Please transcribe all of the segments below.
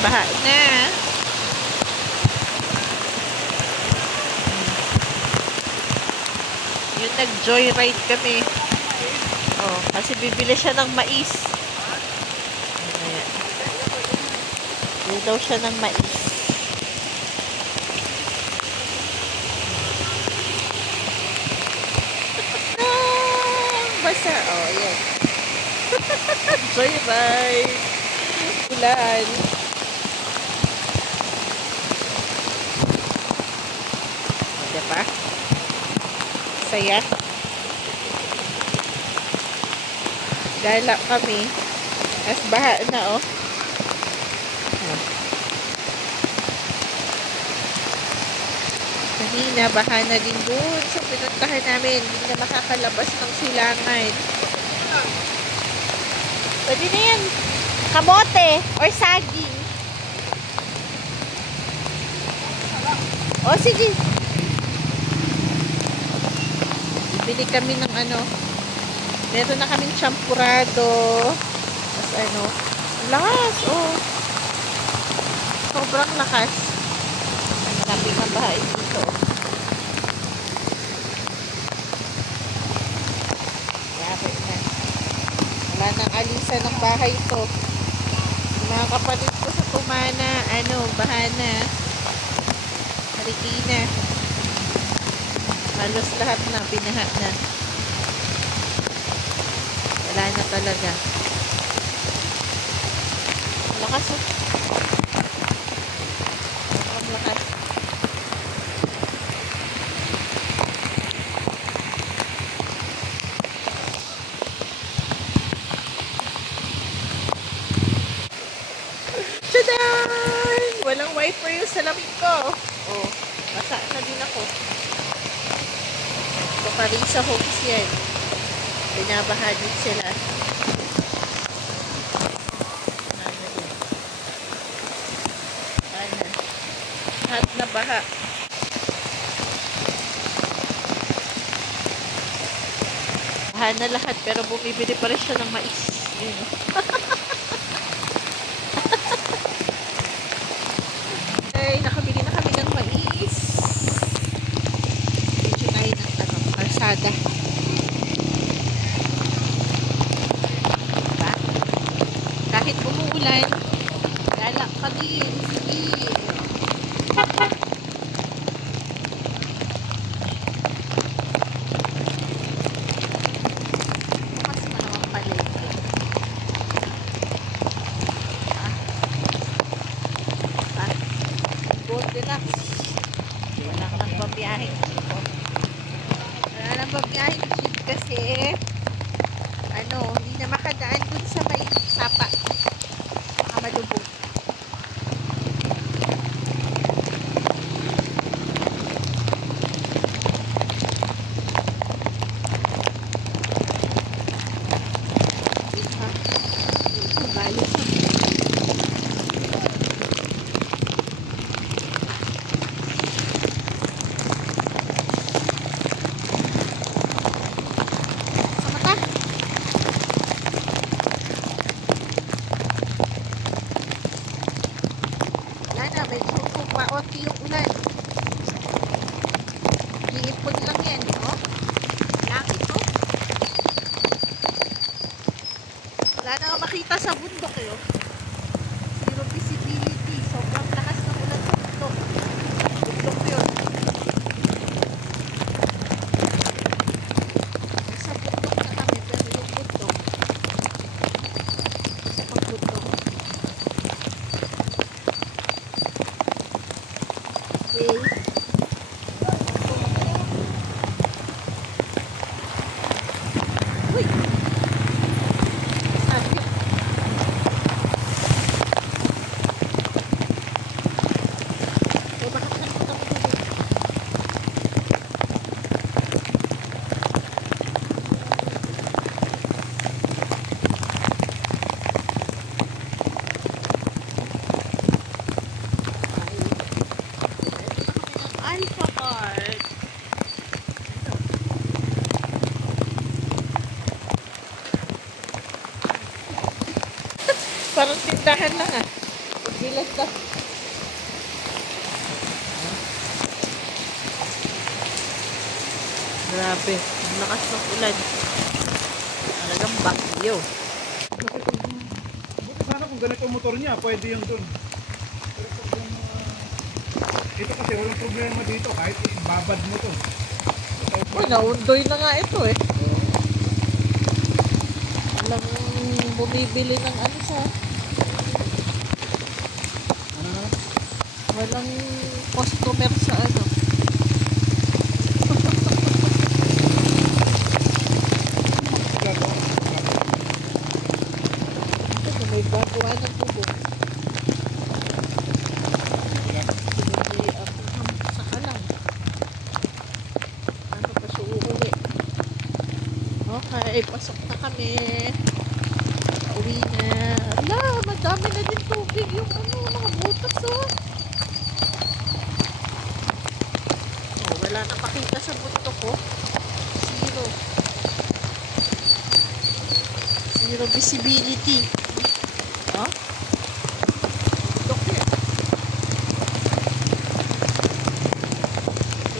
baha na. Yung nag-joyride kami. Oh, kasi bibili siya ng mais. Ayan. Bibili daw siya ng mais. Basa. Oh, yan. Joyride. Ulan. Diba? Saya. Gala kami. As baha na, oh. Kanina, baha na din dun. So, pinuntahan namin. Hindi na makakalabas ng silangan. Pwede na yan. Kamote or saging. O, sige. Bili kami ng ano. Meron na kaming champurado. Tapos ano. Lakas, oh. Sobrang lakas. Marami ng bahay dito. Grabe na. Wala nang alisan ng bahay ito. Mga kapatid ko sa Tumana, ano, bahana. Marikina. Halos lahat na, binaha na. Wala na talaga. Lakas, oh. Ang lakas. Tadaan! Walang wiper yung salamin ko. Oh, basa na din ako. Paparisa homes yan. Binabaha din sila. Ano? Lahat na baha. Baha na lahat pero bumibili pa rin siya ng mais. Yun. Ay, nakabili na kami ng mais. Medyo tayo ng kalsada. Diba? Kahit umuulan, gala pa din. Sige. Bukas pa naman palengke. Goldilocks. Wala ka nang babiyahing jeep. Wala nang babiyahing jeep kasi ano, hindi na makadaan dun sa may sapa. Baka malubog. Paoti yung ulan. Iipon lang yan, oh. Langit, oh. Wala na makita sa bundok, eh, oh. Zero visibility. Sobrang lakas ng ulan sa bundok. Bundok yun. Nasa bundok na kami, pero yung bundok. Sa pagbundok. Okay. Uy! Sabi. O, bakit nakita ko dito? Alpha Park. Parang tindahan lang, ah. Bilas ka. Grabe. Ang lakas ng ulan. Talagang bagyo. Buti sana kung ganito ang motor niya, pwede yung dun. Pero pag yung, ito kasi walang problema dito, kahit ibabad mo to. Uy, naundoy na nga ito eh. Walang bumibili ng ano sa... Ano na? Walang customer sa ano. Gagawa. Ito, may gagawa ng bubong. Wala. Hindi ako sa kalang. Ano pa siya uuwi? Okay, pasok na kami. Uwi na. Ala, madami na din tubig yung ano, mga butas oh. Oh, wala na makita sa bunto ko. Zero. Zero visibility. Oh? Okay.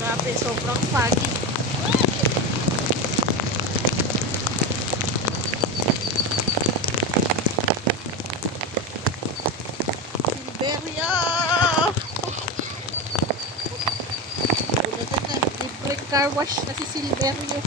Grabe, sobrang foggy. Silveria! Ulan na, libreng car wash na si Silveria.